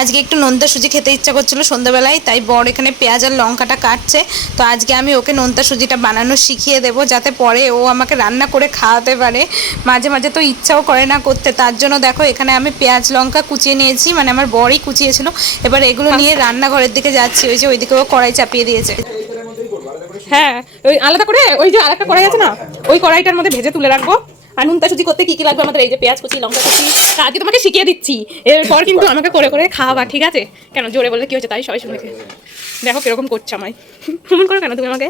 আজকে একটু নোনতা সুজি খেতে ইচ্ছা করছিল সন্ধ্যাবেলায়, তাই বর এখানে পেঁয়াজ আর লঙ্কাটা কাটছে। তো আজকে আমি ওকে নোনতা সুজিটা বানানো শিখিয়ে দেবো, যাতে পরে ও আমাকে রান্না করে খাওয়াতে পারে। মাঝে মাঝে তো ইচ্ছাও করে না করতে, তার জন্য দেখো এখানে আমি পেঁয়াজ লঙ্কা কুচিয়ে নিয়েছি, মানে আমার বরই কুচিয়েছিল। এবার এগুলো নিয়ে রান্নাঘরের দিকে যাচ্ছি, ওই যে ওইদিকে ও কড়াই চাপিয়ে দিয়েছে। হ্যাঁ, ওই আলাদা করে ওই যে আরেকটা কড়াই আছে না, ওই কড়াইটার মধ্যে ভেজে তুলে রাখবো। আর নুনতা সুজি করতে কি কি লাগবে আমাদের, এই যে পেঁয়াজ কুচি, লঙ্কা কুচি, তা আজকে তোমাকে শিখিয়ে দিচ্ছি। এরপর কিন্তু আমাকে করে করে খাওয়াবা, ঠিক আছে? কেন জোরে বললে কি হচ্ছে, তাই সবাই শুনে দেখো কিরকম করছে আমায়। ফোন করো কেন তুমি আমাকে?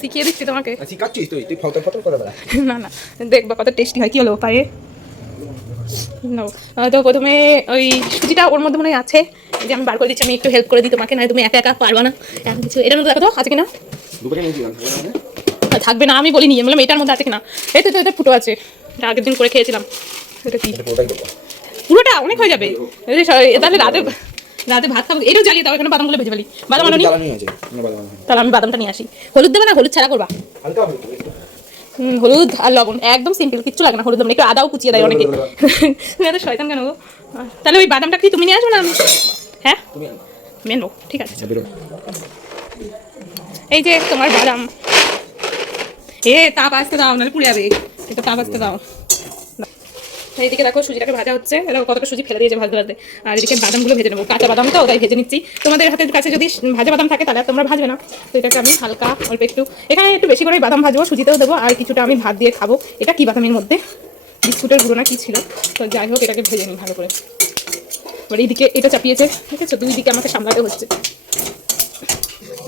শিখিয়ে দিচ্ছি তোমাকে। শিখাচ্ছিস তুই ফলতর ফলতর করে বেড়া। না না, দেখবা কত টেস্টি হয়। কি হলো পায়ে? নাও। তো প্রথমে ওই সুজিটা ওর মধ্যে মনে হয় আছে, যে আমি বার করে দিচ্ছি। আমি একটু হেল্প করে দিই তোমাকে, না তুমি একা একা পারবা না এখন কিছু। এটার মধ্যে দেখো তো আছে কিনা। থাকবে না আমি বলিনি, বললাম এটার মধ্যে আছে কিনা। এই তো এটা ফুটো আছে, এটা আগের দিন করে খেয়েছিলাম। এটা কি পুরোটা অনেক হয়ে যাবে তাহলে রাতে রাতে ভাত খাবো। এটাও জ্বালিয়ে দাও, এখানে বাদামগুলো ভেজে ফেলি। বাদাম আনো নি? তাহলে আমি বাদামটা নিয়ে আসি। হলুদ দেবে না? হলুদ ছাড়া করবা? হলুদ আর লবণ, একদম সিম্পল, কিচ্ছু লাগে না। হলুদ দেবেন, একটু আদাও কুচিয়ে দেয় অনেকে। তুমি এত শয়তান কেন? তাহলে ওই বাদামটা কি তুমি নিয়ে আসবে না আমি? হ্যাঁ মেনবো, ঠিক আছে। এই যে তোমার বাদাম, তাপ আসতে দাও, নাহলে পুড়ে যাবে। একটু তাপ আসতে দাও। এইদিকে দেখো সুজিটাকে ভাজা হচ্ছে, এরকম কতটা সুজি ফেলে দিয়েছে ভাজতে ভাজতে। আর এদিকে বাদামগুলো ভেজে নেবো, কাঁচা বাদাম তো তাই ভেজে নিচ্ছি। তোমাদের হাতের কাছে যদি ভাজা বাদাম থাকে তাহলে তোমরা ভাজবে না। তো এটাকে আমি হালকা অল্প একটু, এখানে একটু বেশি করে বাদাম ভাজবো, সুজিতেও দেবো। আর কিছুটা আমি ভাত দিয়ে খাবো। এটা কি বাদামের মধ্যে বিস্কুটের গুঁড়ো না কি ছিল, তো যাই হোক এটাকে ভেজে নিই ভালো করে। এবার এইদিকে এটা চাপিয়েছে, ঠিক আছে? দুই দিকে আমাকে সামলাতে হচ্ছে।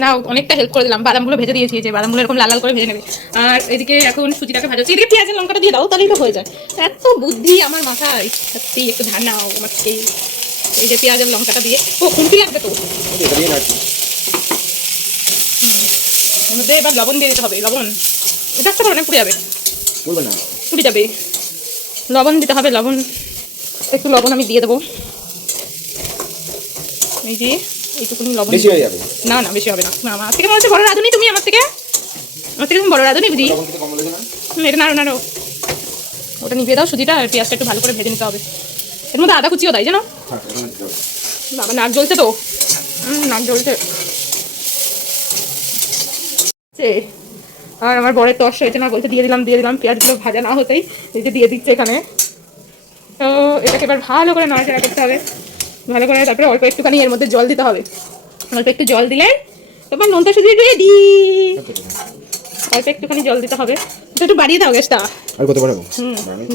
না অনেকটা হেল্প করে দিলাম, বাদামগুলো ভেজে দিয়েছি, যে বাদামগুলো এরকম লাল লাল করে ভেজে নেবে। আর এদিকে এখন সুজিটাকে ভাজা হচ্ছে, এদিকে পেঁয়াজ আর লঙ্কাটা দিয়ে দাও, তাহলেই তো হয়ে যায়। এত বুদ্ধি আমার মাথায়, সত্যি। একটু ধান নাও আমার থেকে। এই যে পেঁয়াজ আর লঙ্কাটা দিয়ে, ও খুন্তি লাগবে তো মধ্যে। এবার লবণ দিয়ে দিতে হবে, লবণ। এটা একটা করে পুড়ে যাবে, পুড়ে যাবে। লবণ দিতে হবে, লবণ। একটু লবণ আমি দিয়ে দেবো, এই যে এইটুকুনি লবণ। বেশি হয়ে যাবে? না না বেশি হবে না। না আমার থেকে মনে হচ্ছে বড় রাঁধুনি তুমি, আমার থেকে তুমি বড় রাঁধুনি বুঝি। এটা নাড়ো নাড়ো, ওটা নিভিয়ে দাও সুজিটা। আর পেঁয়াজটা একটু ভালো করে ভেজে নিতে হবে। এর মধ্যে আদা কুচিও দেয় জানো। বাবা নাক জ্বলছে তো, নাক জ্বলছে। আর আমার বরের তস হয়েছে না, বলতে দিয়ে দিলাম দিয়ে দিলাম। পেঁয়াজগুলো ভাজা না হতেই এই যে দিয়ে দিচ্ছে এখানে। তো এটাকে এবার ভালো করে নাড়াচাড়া করতে হবে, ভালো করে। তারপরে অল্প একটুখানি এর মধ্যে জল দিতে হবে। অল্প একটু জল দিলে তোমার নোনতা সুজি রেডি। অল্প একটুখানি জল দিতে হবে, একটু বাড়িয়ে দাও গ্যাসটা। আর কত বাড়াবো?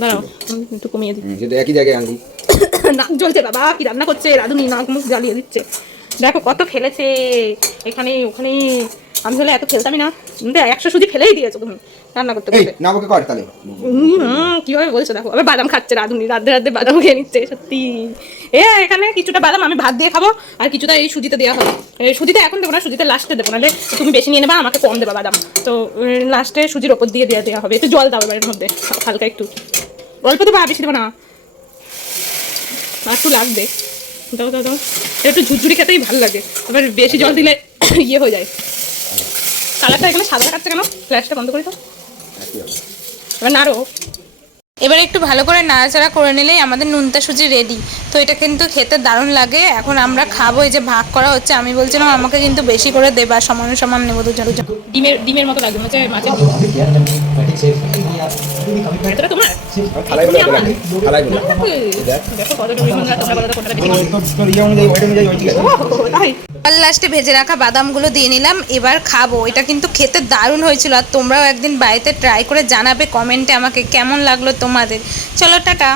দাঁড়াও একটু কমিয়ে দিই। যেটা একই জায়গায় আনবি। নাক জ্বলছে বাবা, কি রান্না করছে রাঁধুনি, নাক মুখ জ্বালিয়ে দিচ্ছে। দেখো কত ফেলেছে এখানে ওখানে। আমি হলে এত ফেলতামই না। 100 সুজি ফেলেই দিয়েছো তুমি রান্না করতে করতে। না ওকে কর তাহলে। কিভাবে বলছো দেখো, আবার বাদাম খাচ্ছে রাঁধুনি, রাধে রাধে বাদাম খেয়ে নিচ্ছে সত্যি। এখানে কিছুটা বাদাম আমি ভাত দিয়ে খাবো, আর কিছুটা এই সুজিতে দেওয়া হবে। সুজিতে এখন দেবো না, সুজিতে লাস্টে দেবো, নাহলে তুমি বেশি নিয়ে নেবা, আমাকে কম দেবা বাদাম। তো লাস্টে সুজির ওপর দিয়ে দেওয়া হবে। একটু জল দাও এবারের মধ্যে, হালকা একটু অল্প দেবো, বেশি দেবো না। আর একটু লাগবে, দাও দাও দাও। একটু ঝুরঝুরি খেতেই ভালো লাগে, এবার বেশি জল দিলে ইয়ে হয়ে যায়। কালারটা এখানে সাদা দেখাচ্ছে কেন? ফ্ল্যাশটা বন্ধ করে দাও। এবার নাড়ো। এবার একটু ভালো করে নাড়াচাড়া করে নিলেই আমাদের নোনতা সুজি রেডি। তো এটা কিন্তু খেতে দারুণ লাগে। এখন আমরা খাবো, এই যে ভাগ করা হচ্ছে। আমি বলছিলাম আমাকে কিন্তু বেশি করে দেবা, সমান সমান নেবো দুজন। ডিমের মতো লাগবে, হচ্ছে মাছের। এটা তোমার দেখো কতটা তোমরা কোনটা বেশি। আর লাস্টে ভেজে রাখা বাদামগুলো দিয়ে নিলাম, এবার খাবো। এটা কিন্তু খেতে দারুণ হয়েছিল। আর তোমরাও একদিন বাড়িতে ট্রাই করে জানাবে কমেন্টে আমাকে কেমন লাগলো তোমাদের। চলো টাটা।